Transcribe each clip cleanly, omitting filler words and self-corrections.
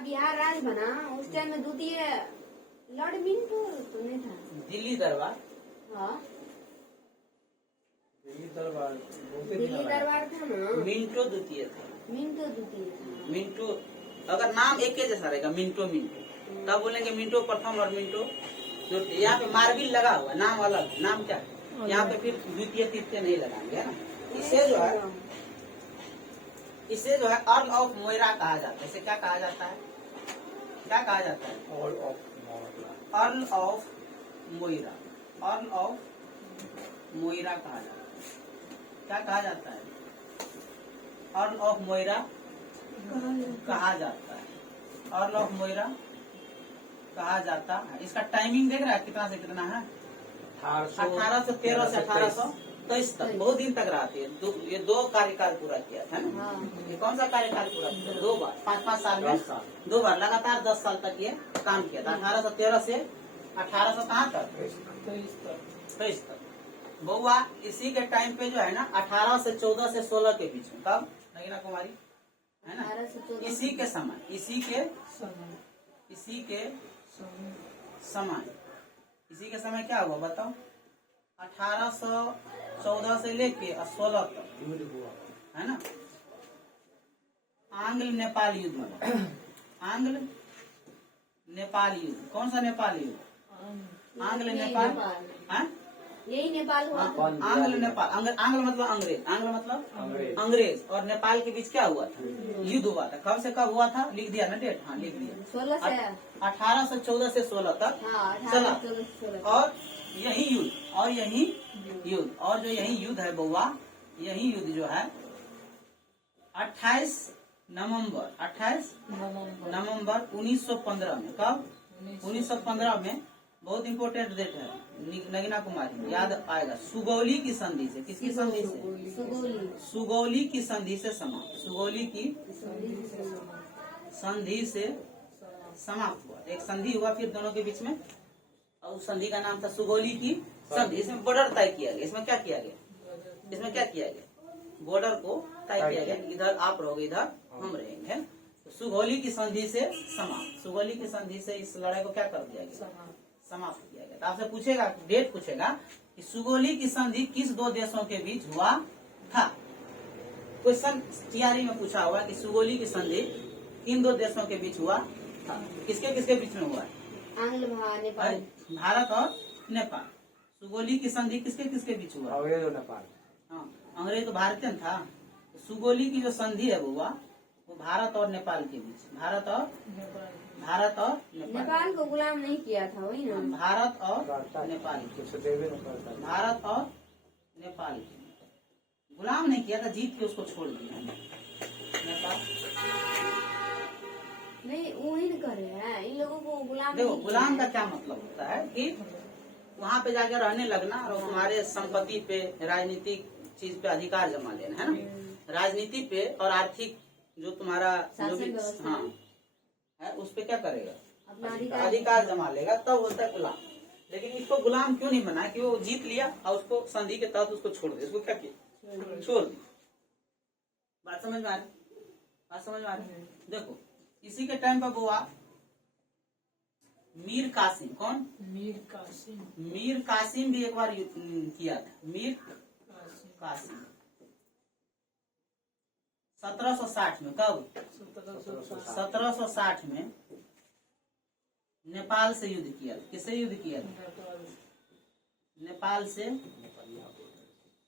बिहार राज्य बना उस टाइम में द्वितीय लॉर्ड मिंटो तो नहीं था। दिल्ली दरबार, हाँ दिल्ली दरबार दिल्ली दरबार था ना। मिंटो द्वितीय था। मिंटो द्वितीय था। मिंटो अगर नाम एक ही जैसा रहेगा, मिंटो मिंटो, तब बोलेंगे मिंटो प्रथम और मिंटो जो यहाँ पे मार्बिल लगा हुआ, नाम अलग, नाम क्या है यहाँ पे, फिर द्वितीय तृतीय नहीं लगाएंगे, है ना। इसे जो है अर्ल ऑफ मोइरा कहा जाता है। इसे क्या कहा जाता है, क्या कहा जाता है? All of earl of Moira, earl of Moira कहा जाता है। क्या कहा जाता है? अर्ल ऑफ मोइरा कहा जाता है। अर्ल ऑफ मोइरा कहा जाता है। इसका टाइमिंग देख रहा है कितना से कितना है? 1813 से 1823 तक, बहुत दिन तक रहा थे। ये 2 कार्यकाल पूरा किया था ना। ये कौन सा कार्यकाल पूरा किया? 2 बार, 5-5 साल में 2 बार, लगातार 10 साल तक ये काम किया था। 1813 से 1800 कहाँ तक? 23 तक। बउआ इसी के टाइम पे जो है ना 18 से 14 से 16 के बीच में, कब नगीना कुमारी, है ना, इसी के समय, इसी के समय क्या हुआ बताओ? 1814 से लेके 16 तक, है ना, आंग्ल नेपाल युद्ध हुआ। आंग्ल नेपाल युद्ध, कौन सा नेपाल युद्ध? आंग्ल नेपाल, है यही नेपाल हुआ। आंग्ल नेपाल, आंग्ल मतलब अंग्रेज, आंग्ल मतलब अंग्रेज और नेपाल के बीच क्या हुआ था? युद्ध हुआ था। कब से कब हुआ था? लिख दिया ना डेट? हाँ लिख दिया। 1814 से 16 तक चला। और यही युद्ध, और यही युद्ध, और जो यही युद्ध है बउआ, यही युद्ध जो है 28 नवंबर 1915 में, कब? 1915 में। बहुत इंपोर्टेंट डेट है नगीना कुमारी, याद आएगा। सुगौली की संधि से, किसकी संधि से? सुगौली की संधि से समाप्त, सुगौली की संधि से समाप्त हुआ। एक संधि हुआ फिर दोनों के बीच में, और उस संधि का नाम था सुगौली की संधि। इसमें बॉर्डर तय किया गया। इसमें क्या किया गया? इसमें क्या किया गया? बॉर्डर को तय किया गया, इधर आप रहोगे, इधर हम रहेंगे। तो सुगौली की संधि से समाप्त, सुगौली की संधि से इस लड़ाई को क्या कर दिया गया? समाप्त किया गया। तो आपसे पूछेगा, डेट पूछेगा कि सुगौली की संधि किस 2 देशों के बीच हुआ था। क्वेश्चन टीआरई में पूछा हुआ कि सुगौली की संधि किन 2 देशों के बीच हुआ था? किसके किसके बीच में हुआ? आंग्ल नेपाल, भारत और नेपाल। सुगौली की संधि किसके किसके बीच हुआ? अंग्रेज और नेपाल। हाँ, अंग्रेज तो भारतीय था। सुगौली की जो संधि है वो भारत और नेपाल के बीच, भारत और नेपाल को गुलाम नहीं किया था, वही ना। भारत और नेपाल, भारत और नेपाल के गुलाम नहीं किया था, जीत के उसको छोड़ दिया नेपाल। नहीं वही न कर रहे हैं, इन लोगों को गुलाम। देखो गुलाम का क्या मतलब होता है कि वहाँ पे जाकर रहने लगना और तुम्हारे संपत्ति पे, राजनीतिक चीज पे अधिकार जमा लेना, है ना। राजनीति पे और आर्थिक जो तुम्हारा जो भी हाँ है उस पे क्या करेगा? अपना अधिकार जमा लेगा, तब होता है गुलाम। लेकिन इसको गुलाम क्यों नहीं बना कि वो जीत लिया और उसको संधि के तहत उसको छोड़ दिया। उसको क्या किया? छोड़ दिया। बात समझ में आ रही? बात समझ में आ रही? देखो इसी के टाइम पर हुआ मीर कासिम। कौन? मीर कासिम भी एक बार किया था। मीर कासिम 1760 में। कब? 1760 में नेपाल से युद्ध किया। किससे युद्ध किया? नेपाल से।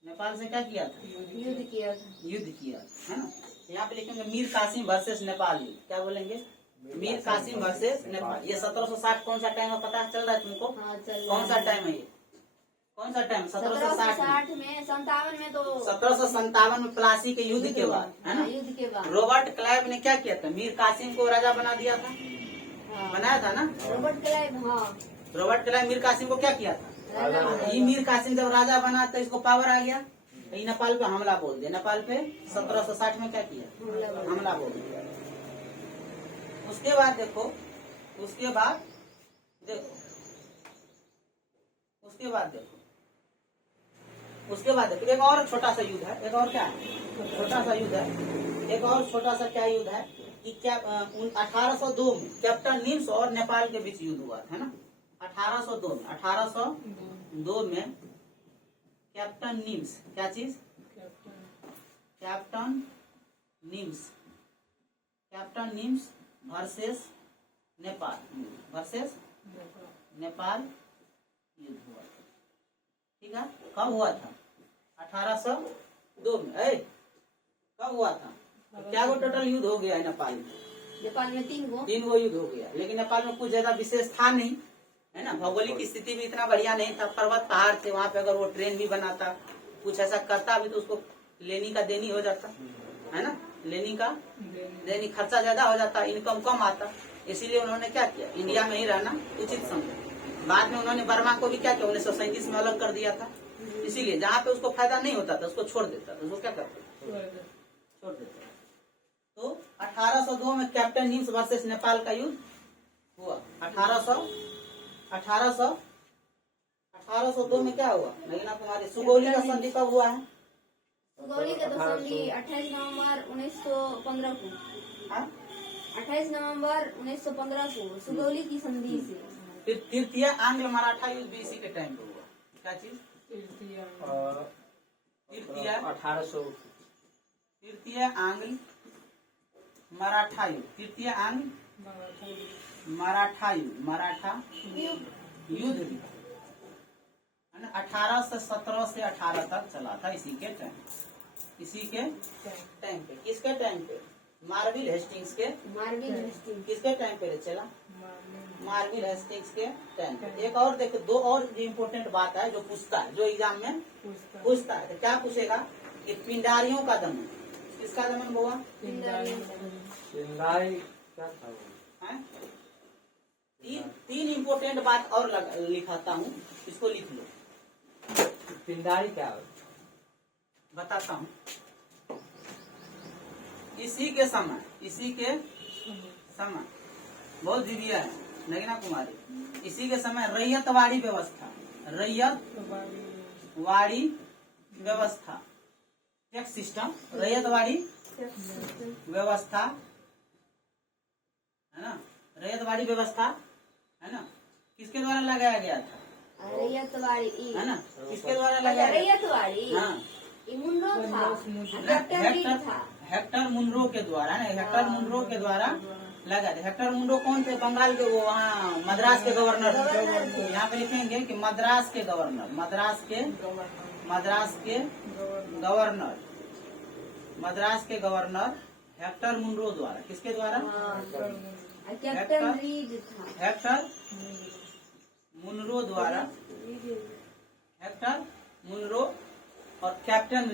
नेपाल से क्या किया था? युद्ध किया, है ना। यहाँ पे लिखेंगे मीर कासिम वर्सेस नेपाल युद्ध। क्या बोलेंगे? मीर कासिम वर्सेस नेपाल। ये 1760 कौन सा टाइम है पता चल रहा है तुमको? कौन सा टाइम है ये? कौन सा टाइम? 1760 में। 57 में तो 1757 में प्लासी के युद्ध के बाद, है ना। युद्ध के बाद रॉबर्ट क्लाइव ने क्या किया था? मीर कासिम को राजा बना दिया था। बनाया था ना रॉबर्ट क्लाइव। हाँ, रॉबर्ट क्लाइव मीर कासिम को क्या किया था? ये मीर कासिम जब राजा बना तो इसको पावर आ गया, ये नेपाल पे हमला बोल दिया। नेपाल पे 1760 में क्या किया? हमला बोल दिया। उसके बाद देखो, उसके बाद देखो एक और छोटा सा युद्ध है। एक और क्या है? छोटा सा युद्ध है। एक और छोटा सा क्या युद्ध है? कि क्या 1802 में कैप्टन निम्स और नेपाल के बीच युद्ध हुआ है ना। 1802 में कैप्टन निम्स, क्या चीज, कैप्टन निम्स वर्सेस नेपाल युद्ध हुआ। ठीक है, कब हुआ था? 1802 में। कब हुआ था? क्या वो टोटल युद्ध हो गया है नेपाल में? नेपाल में 3 गो युद्ध हो गया, लेकिन नेपाल में कुछ ज्यादा विशेष था नहीं, है ना। भौगोलिक स्थिति भी इतना बढ़िया नहीं था, पर्वत पहाड़ थे वहाँ पे। अगर वो ट्रेन भी बनाता, कुछ ऐसा करता भी, तो उसको लेनी का देनी हो जाता, है ना। लेनी खर्चा ज्यादा हो जाता, इनकम कम आता। इसीलिए उन्होंने क्या किया, इंडिया में ही रहना उचित समझा। बाद में उन्होंने बर्मा को भी क्या किया, 1937 में अलग कर दिया था। इसीलिए जहाँ पे उसको फायदा नहीं होता था उसको छोड़ देता था, उसको क्या करते, छोड़ देते। तो 1802 में कैप्टन निम्स वर्सेस नेपाल का युद्ध हुआ। 1802 में क्या हुआ नगीना कुमारी? सुगौली का संधि कब हुआ है? सुगौली का संधि 28 नवंबर 1915 को। 28 नवंबर 1915 को सुगौली की संधि से। फिर तृतीय आंग्ल मराठा युद्ध भी इसी के टाइम पे हुआ। क्या चीज? तृतीय आंग्ल मराठा युद्ध। तृतीय आंग्ल मराठा युद्ध भी, है ना। 1817 से 18 तक चला था, इसी के टाइम पे। किसके टाइम पे? मार्विल हेस्टिंग्स के। किसके टाइम पे चला? मार्विल हेस्टिंग्स के टाइम पे। एक और देखो, 2 और इम्पोर्टेंट बात है जो पूछता है, जो एग्जाम में पूछता है। तो क्या पूछेगा कि पिंडारियों का दमन। किसका दमन हुआ? तीन इम्पोर्टेंट बात और लिखाता हूँ, इसको लिख लो। पिंडारी क्या है? बताता हूँ। इसी के समय बहुत दिव्या है नगीना कुमारी। इसी के समय रैयतवाड़ी व्यवस्था, टैक्स सिस्टम, रैयतवाड़ी व्यवस्था, है ना। रैयतवाड़ी व्यवस्था, है ना, किसके द्वारा लगाया गया था? रैयतवाड़ी, है ना, किसके द्वारा लगाया? रैयतवाड़ी, हाँ, मुनरो था, हेक्टर मुनरो के द्वारा, है ना। हेक्टर मुनरो के द्वारा लगा थे। हेक्टर मुनरो कौन थे? बंगाल के, वो वहाँ मद्रास के गवर्नर। यहाँ पे लिखेंगे कि मद्रास के गवर्नर हेक्टर मुनरो द्वारा। किसके द्वारा? हेक्टर मुनरो द्वारा। हेक्टर मुनरो और कैप्टन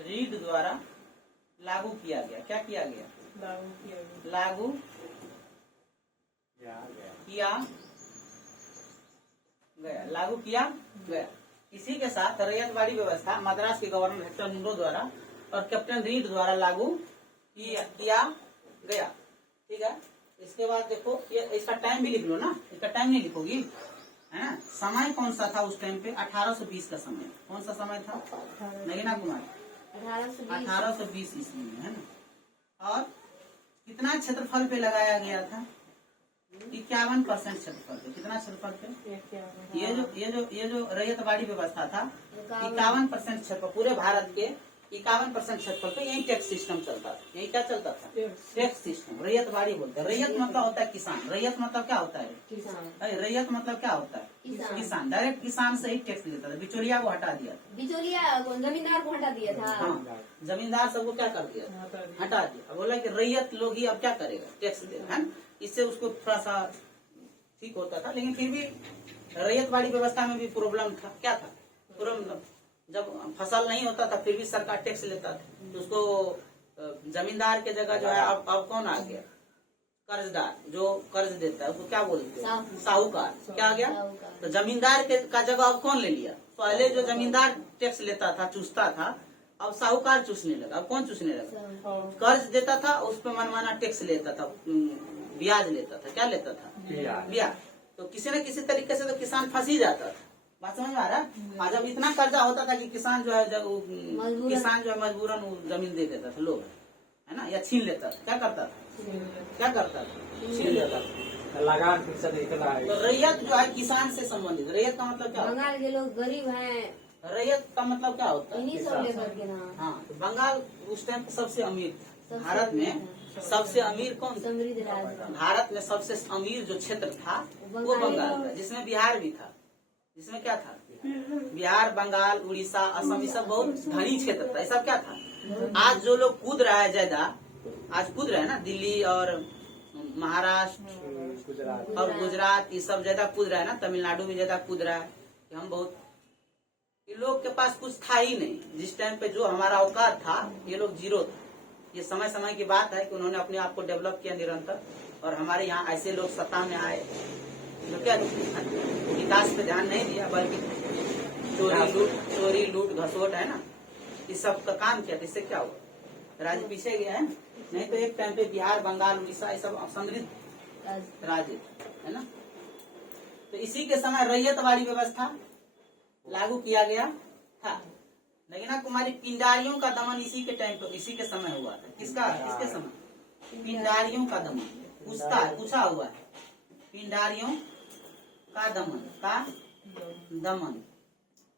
रीड द्वारा लागू किया गया। क्या किया गया? लागू किया गया। इसी के साथ रैयतवाड़ी व्यवस्था मद्रास के गवर्नर हेक्टर मुनरो द्वारा और कैप्टन रीड द्वारा लागू किया गया। ठीक है। इसके बाद देखो, ये इसका टाइम भी लिख लो ना, इसका टाइम नहीं लिखोगी, है ना। समय कौन सा था उस टाइम पे? 1820 का समय। कौन सा समय था नगीना कुमारी? 1820 ईस्वी में, है ना। और कितना क्षेत्रफल पे लगाया गया था? 51% क्षेत्रफल पे। कितना क्षेत्रफल पे? ये जो रैयतवाड़ी व्यवस्था था, 51% क्षेत्रफल, पूरे भारत के 51% क्षेत्रफल पे यही टैक्स सिस्टम चलता था। यही क्या चलता था? Tax system. रैयतवाड़ी बोलते हैं। रैयत मतलब होता है किसान। रैयत मतलब क्या होता है? रैयत मतलब क्या होता है? किसान। डायरेक्ट किसान से ही टैक्स लेता था। बिचौलिया को हटा दिया था। जमींदार को हटा दिया था। हाँ, जमींदार सबको क्या कर दिया? हटा दिया। बोला कि रैयत लोग ही अब क्या करेगा? टैक्स देगा, है। इससे उसको थोड़ा सा ठीक होता था, लेकिन फिर भी रैयतवाड़ी व्यवस्था में भी प्रॉब्लम था। क्या था प्रॉब्लम? जब फसल नहीं होता था फिर भी सरकार टैक्स लेता था, तो उसको जमींदार के जगह जो है अब कौन आ गया? कर्जदार, जो कर्ज देता है उसको क्या बोलते हैं? साहूकार। क्या आ गया? तो जमींदार का जगह अब कौन ले लिया? पहले जो जमींदार टैक्स लेता था, चूसता था, अब साहूकार चूसने लगा। अब कौन चूसने लगा? कर्ज देता था, उस पर मनमाना टैक्स लेता था, ब्याज लेता था। क्या लेता था? ब्याज। तो किसी न किसी तरीके से तो किसान फंस ही जाता था, बात समझ में आ रहा है। और जब इतना कर्जा होता था कि किसान जो है, जब मजबूरन। किसान जो है मजबूरन वो जमीन दे देता था लोग, है ना, या छीन लेता था। क्या करता था, क्या करता था, छीन लेता था। लगान फीसद इतना है। तो रैयत जो है किसान से संबंधित। रैयत का मतलब क्या होता बंगाल के लोग गरीब हैं, है? रैयत का मतलब क्या होता है? इन्हीं सब लेकर के ना हाँ, तो बंगाल उस टाइम सबसे अमीर था। सबसे भारत में अमीर सबसे अमीर कौन था? समृद्ध राज्य। भारत में सबसे अमीर जो क्षेत्र था वो बंगाल था, जिसमें बिहार भी था। जिसमें क्या था? बिहार, बंगाल, उड़ीसा, असम, ये सब बहुत धनी क्षेत्र था। ये सब क्या था? आज जो लोग कूद रहा है ज्यादा, आज कूद रहे हैं ना, दिल्ली और महाराष्ट्र गुजरात। और गुजरात, ये सब ज्यादा कूद रहा है ना, तमिलनाडु भी ज्यादा कूद रहा है कि हम बहुत, ये लोग के पास कुछ था ही नहीं। जिस टाइम पे जो हमारा औकात था, ये लोग जीरो था। ये समय समय की बात है कि उन्होंने अपने आप को डेवलप किया निरंतर, और हमारे यहाँ ऐसे लोग सत्ता में आए जो क्या विकास पे ध्यान नहीं दिया, बल्कि चोरी लूट घसोट, है ना, इस सब का काम किया। इससे क्या हुआ? राज्य पीछे गया है। नहीं तो एक टाइम पे बिहार, बंगाल, उड़ीसा ये सब समृद्ध राज्य है ना। तो इसी के समय रैयत वाली व्यवस्था लागू किया गया था। लेकिन ना कुमारी, पिंडारियों का दमन इसी के टाइम पे, इसी के समय हुआ था। किसका? किसके समय? पिंडारियों का दमन पूछा हुआ है। पिंडारियों का दमन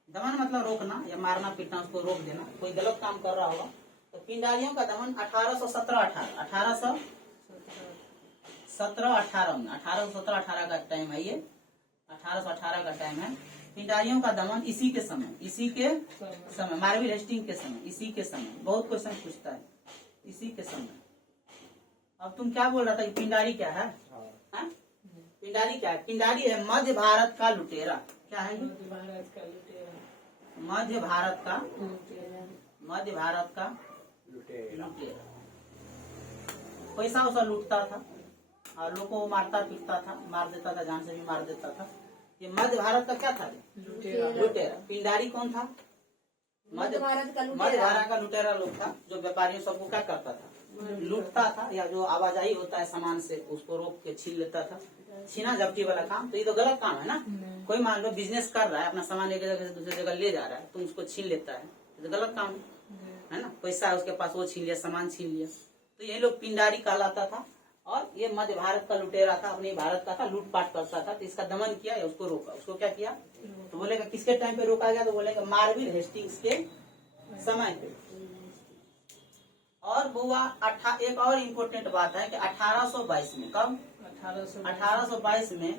दमन मतलब रोकना या मारना पीटना, उसको रोक देना। कोई गलत काम कर रहा होगा तो पिंडारियों का दमन 1817-18 में 1817-18 का टाइम है। ये 1818 का टाइम है। पिंडारियों का दमन इसी के समय मार्विल हेस्टिंग के समय, इसी के समय। बहुत क्वेश्चन पूछता है, इसी के समय। अब तुम क्या बोल रहा था कि पिंडारी क्या है? हाँ? पिंडारी क्या है? पिंडारी है मध्य भारत का लुटेरा। क्या है? मध्य भारत का लुटेरा। पैसा वैसा लूटता था और लोगों को मारता पीटता था, मार देता था, जान से भी मार देता था। ये मध्य भारत का क्या था? लुटेरा। पिंडारी कौन था? मध्य भारत का मध्य भारत का लुटेरा लोग था, जो व्यापारियों सबको क्या करता था? लूटता था, या जो आवाजाही होता है सामान से उसको रोक के छीन लेता था। छीना झपटी वाला काम, तो ये तो गलत काम है ना। कोई मान लो बिजनेस कर रहा है, अपना सामान एक जगह से दूसरी जगह ले जा रहा है, तुम उसको छीन लेता है, तो गलत काम है ना। पैसा है उसके पास, वो छीन लिया, सामान छीन लिया। तो ये लोग पिंडारी कहलाता था। और ये मध्य भारत का लुटेरा था, अपने भारत का था, लूटपाट करता था। तो इसका दमन किया या उसको रोका। उसको क्या किया? तो बोलेगा किसके टाइम पे रोका गया? तो बोलेगा मार्विल हेस्टिंग्स के समय पे। और बुआ एक और इम्पोर्टेंट बात है कि 1822 में, कब? 1822 में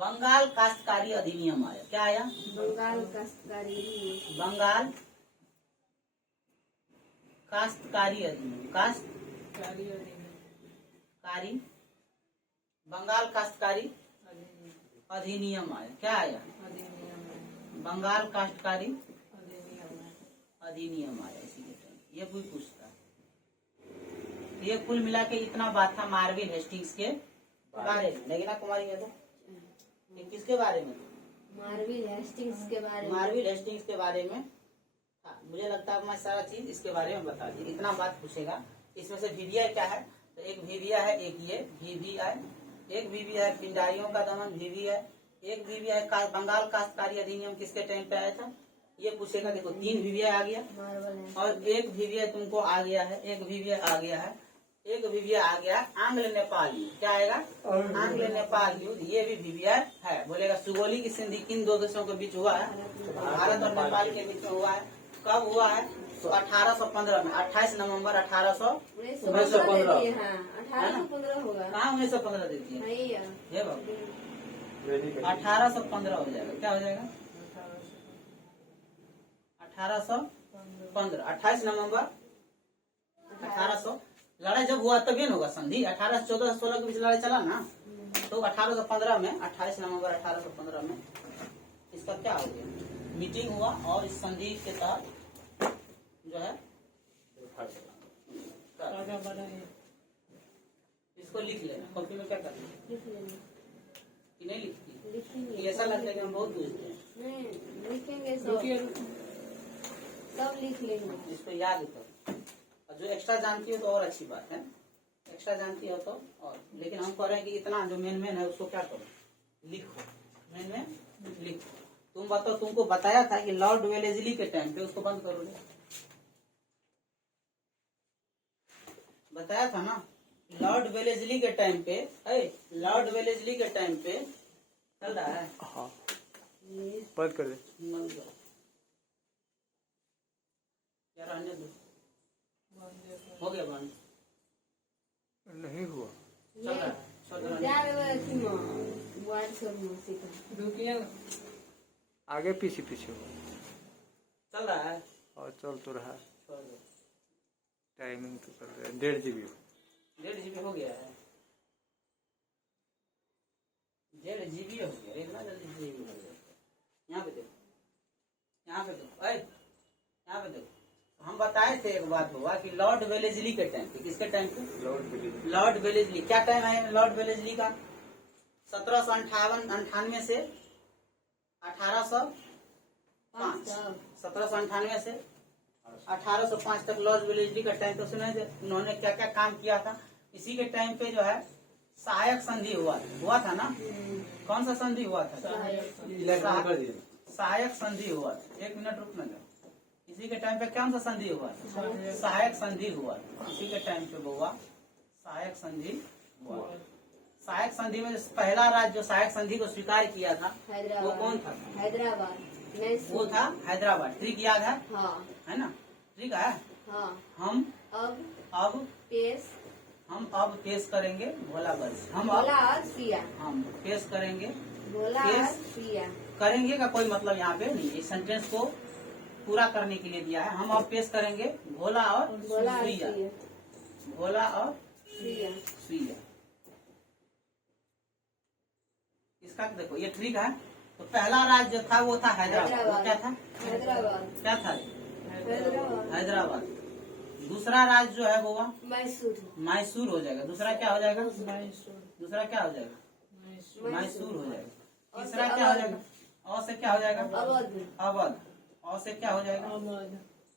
बंगाल काश्तकारी अधिनियम आया। क्या आया? बंगाल काश्तकारी अधिनियम। बंगाल काश्तकारी अधिनियम आया। क्या आया? बंगाल काश्तकारी अधिनियम आया इसी के टाइम। ये कोई पूछता है। ये कुल मिला के इतना बात था मार्विल हेस्टिंग्स के बारे में। लेकिन कुमारी है तो ये किसके बारे में? मार्विल हेस्टिंग्स के बारे में। मार्विल हेस्टिंग्स के बारे में। हाँ, मुझे लगता है मैं सारा चीज इसके बारे में बता दी। इतना बात पूछेगा। इसमें से VVI क्या है? तो एक VVI है, एक ये VVI, एक VVI है पिंडारियों का दमन VVI, एक VVI बंगाल काश्तकारी अधिनियम किसके टाइम पे आया था, ये पूछेगा। देखो 3 VVI आ गया और एक VVI तुमको आ गया है, एक VVI आ गया है, एक VVI आ गया आंग्ल नेपाल युद्ध। क्या आएगा? आंग्ल नेपाल युद्ध। ये भी VVI है। बोलेगा सुगोली की संधि किन दो देशों के बीच हुआ है? भारत और नेपाल के बीच में हुआ है। कब हुआ है? तो 1815 में, 28 नवंबर 1815 होगा। कहाँ 1915 देती है? ये बाबू 1815 हो जाएगा। क्या हो जाएगा? 1815, 28 नवंबर 1800। लड़ाई जब हुआ तभी न होगा संधि। 1814-16 के बीच लड़ाई चला ना, तो 1815 में, 28 नवंबर 1815 में इसका क्या हो गया? मीटिंग हुआ और इस संधि के तहत जो है इसको लिख लेना। कॉपी में क्या करना कि नहीं लिखती? ऐसा लगता है कि हम बहुत बुझते हैं। लिखेंगे सब लिख लेंगे। इसको याद करो। और जो एक्स्ट्रा जानती हो तो और अच्छी बात है, एक्स्ट्रा जानती हो तो और। लेकिन हम कह रहे हैं कि इतना जो मेन है उसको क्या करो? लिखो। मेन लिख। तुम बताओ, तुमको बताया था कि लॉर्ड वेलेस्ली के टाइम पे, उसको बंद करो, बताया था ना, लॉर्ड वेलेस्ली के टाइम पे, लॉर्ड वेलेस्ली के टाइम पे चल रहा है। हाँ बंद कर दे। बंद करो यार, आने दो, हो गया बंद, नहीं हुआ। चल रहा है, चल रहा है। आगे पीछे पीछे हुआ। चल रहा है, और चल तो रहा है। छोड़ दो। टाइमिंग तो कर रहे हैं 1.5 GB। 1.5 GB हो गया है, 1.5 GB हो गया, इतना जल्दी GB हो गया। यहाँ पे देखो, यहाँ पे देखो, यहाँ पे देखो, हम बताए थे एक बात हुआ कि लॉर्ड वेलेस्ली के टाइम पे, किसके टाइम पे? Lord Wellesley. क्या टाइम है लॉर्ड वेलेस्ली का? 1798 से 1805, 1798 से 1805 तक लॉर्ड वेलेस्ली का टाइम। तो सुने उन्होंने क्या क्या काम किया था। इसी के टाइम पे जो है सहायक संधि हुआ था ना। कौन सा संधि हुआ था? सहायक संधि हुआ था। 1 मिनट रुकना जाओ। इसी के टाइम पे कौन सा संधि हुआ? सहायक संधि हुआ। इसी के टाइम पे हुआ सहायक संधि हुआ। सहायक संधि में पहला राज्य जो सहायक संधि को स्वीकार किया था वो कौन था? हैदराबाद। वो था हैदराबाद। ट्रिक याद है? हाँ है ना? ट्रिक है। हाँ। हम अब पेश करेंगे भोला वर्ष। हम पेश करेंगे। करेंगे का कोई मतलब यहाँ पे नहीं, इस सेंटेंस को पूरा करने के लिए दिया है। हम अब पेश करेंगे भोला और सुइया। भोला और सुइया। इसका देखो ये ट्रिक है। तो पहला राज्य जो था वो था हैदराबाद। वो क्या था? क्या था? हैदराबाद। दूसरा राज्य जो है वो मैसूर हो जाएगा। दूसरा क्या हो जाएगा? दूसरा क्या हो जाएगा? मैसूर हो जाएगा। तीसरा क्या हो जाएगा? और से क्या हो जाएगा? अवध। और से क्या हो जाएगा?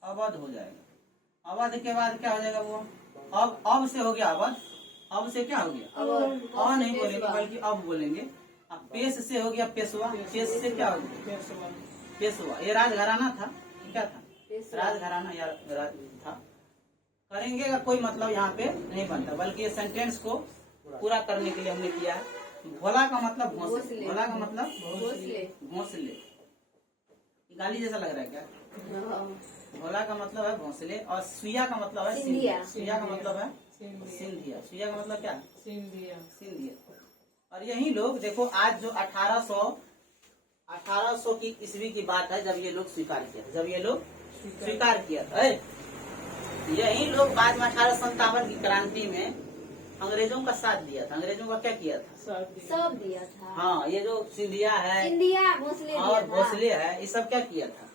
अवध हो जाएगा। अवध के बाद क्या हो जाएगा? वो अब से हो गया अवध। अब से क्या हो गया? और नहीं बोलेंगे बल्कि अब बोलेंगे। अब पेश से हो गया पेशवा। पेश से क्या हो गया? पेशवा। ये राजघराना था। क्या था? राजघराना या था। करेंगे का कोई मतलब यहाँ पे नहीं बनता, बल्कि ये सेंटेंस को पूरा करने के लिए हमने किया है। भोला का मतलब भोसले। भोला का मतलब भोसले। गाली जैसा लग रहा है क्या? भोला का मतलब है भोसले। और सुइया का मतलब है सिंधिया। सुइया का मतलब है सिंधिया। सुइया का मतलब क्या? सिंधिया। और यही लोग देखो, आज जो 1800 की ईस्वी की बात है, जब ये लोग स्वीकार किया था। यही लोग बाद में 1857 की क्रांति में अंग्रेजों का साथ दिया था। अंग्रेजों का क्या किया था? सब दिया था। हाँ, ये जो सिंधिया है भोसले और भोसले है, ये सब क्या किया था?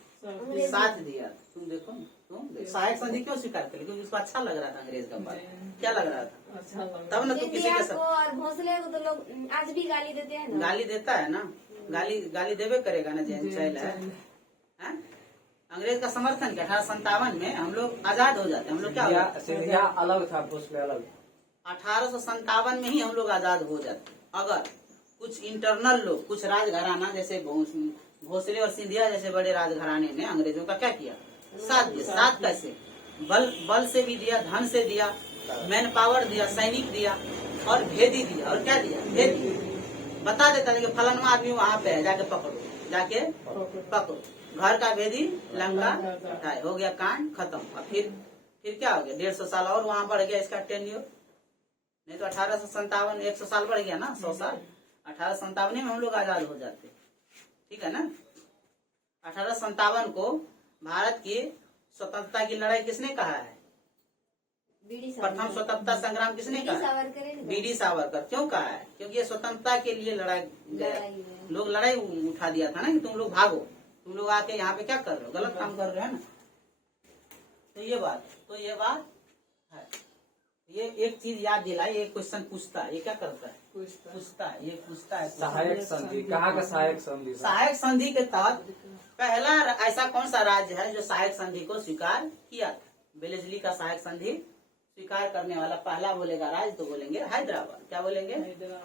साथ दिया। तुम देखो, सहायक संधि क्यों स्वीकार कर? क्योंकि उसको अच्छा लग रहा था अंग्रेज का बात। क्या लग रहा था? तब ना तो किसी के सब और भोसले को तो लोग आज भी गाली देते हैं ना। गाली देता है ना। गाली देवे करेगा ना। जैन चैल है। अंग्रेज का समर्थन किया। 1857 में हम लोग आजाद हो जाते। हम लोग क्या सिंधिया अलग था, भोसले अलग। 1857 में ही हम लोग आजाद हो जाते। अगर कुछ इंटरनल लोग, कुछ राजघराना जैसे भोसले और सिंधिया जैसे बड़े राजघराने ने अंग्रेजों का क्या किया? साथ दिया। साथ कैसे? बल से भी दिया, धन से दिया, मैन पावर दिया, सैनिक दिया और भेदी दिया। और क्या दिया? भेदी। बता देता है कि फलाना आदमी वहाँ पे है, जाके पकड़ो। घर का भेदी लंका उठाए। हो गया कांड खत्म। और फिर क्या हो गया? 150 साल और वहाँ बढ़ गया इसका टेन्योर। नहीं तो 1857 100 साल बढ़ गया ना, 100 साल। 1857 में हम लोग आजाद हो जाते। ठीक है ना? 1857 को भारत की स्वतंत्रता की लड़ाई किसने कहा है? प्रथम स्वतंत्रता संग्राम किसने कहा है? बीडी सावरकर। क्यों कहा है? क्योंकि ये स्वतंत्रता के लिए लड़ाई लोग लड़ाई उठा दिया था ना कि तुम लोग भागो, तुम लोग आके यहाँ पे क्या कर रहे हो? गलत काम कर रहे हो ना। तो ये बात है। ये एक चीज याद दिलाई। एक क्वेश्चन पूछता है। ये क्या करता है? पूछता है सहायक संधि। कहाँ का सहायक संधि? सहायक संधि के तहत पहला ऐसा कौन सा राज्य है जो सहायक संधि को स्वीकार किया था? वेलेस्ली का सहायक संधि स्वीकार करने वाला पहला बोलेगा राज, तो बोलेंगे हैदराबाद। क्या बोलेंगे?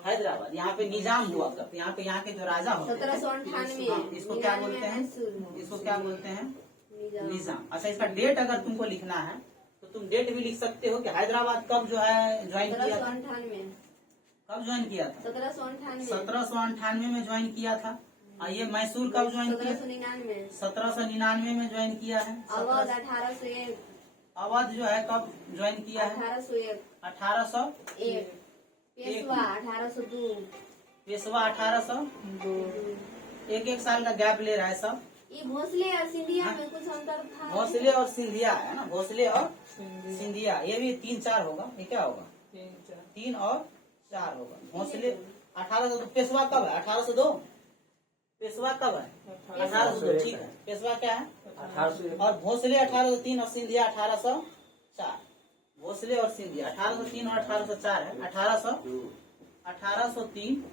हैदराबाद। यहाँ पे निजाम हुआ करते, यहाँ के जो राजा होते हैं 1798 इसको क्या बोलते हैं? इसको क्या बोलते हैं? निजाम। अच्छा, इसका डेट अगर तुमको लिखना है तो तुम डेट भी लिख सकते हो कि हैदराबाद कब जो है ज्वाइन किया था। 1798 कब ज्वाइन किया था? 1798 1798 में ज्वाइन किया था। और ये मैसूर कब ज्वाइन किया? 1799 1799 में ज्वाइन किया है। अवध 1801 अवध जो है कब ज्वाइन किया है? 1801 1801। पेशवा 1802 पेशवा 1802। एक साल का गैप ले रहा है सब। ये भोसले और सिंधिया में कुछ अंतर था। भोसले और सिंधिया है ना, भोसले और सिंधिया, ये भी 3-4 होगा। ये क्या होगा? 3 और 4 होगा। भोसले 1802। पेशवा कब है? 1802। पेशवा कब है? 1802। ठीक है, पेशवा क्या है? 1801। और भोसले 1803 और सिंधिया 1804। भोसले और सिंधिया 1803 और 1804 है। 1803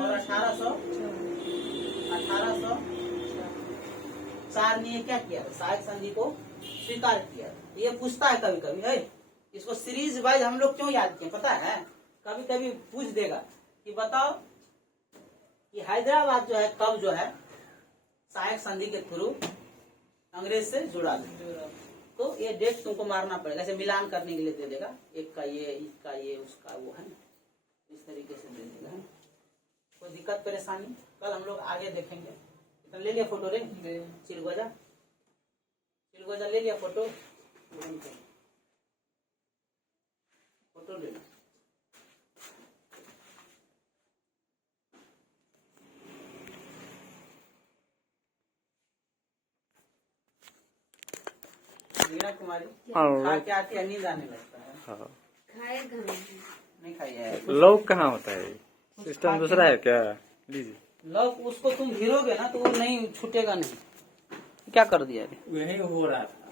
और 1804 ने क्या किया? सहायक संधि को स्वीकार किया। ये पूछता है कभी कभी, है इसको सीरीज वाइज हम लोग क्यों याद किए पता है? कभी कभी पूछ देगा कि बताओ कि हैदराबाद जो है कब जो है सहायक संधि के थ्रू अंग्रेज से जुड़ा। तो ये डेट तुमको मारना पड़ेगा, ऐसे मिलान करने के लिए दे देगा। एक का ये, इसका ये, उसका वो, है ना, इस तरीके से दे देगा। है कोई दिक्कत परेशानी? कल हम लोग आगे देखेंगे। तो ले लिया फोटो रे? चिलगोजा ले लिया फोटो? फोटो ले लो। मीरा कुमारी खा के आके नींद आने लगता है। हाँ। खाए घर नहीं खाई है? लौक कहाँ होता है? सिस्टम दूसरा है क्या? लीजिए। लौक उसको तुम भिगोगे ना तो वो नहीं छूटेगा नहीं। क्या कर दिया? वही हो रहा था।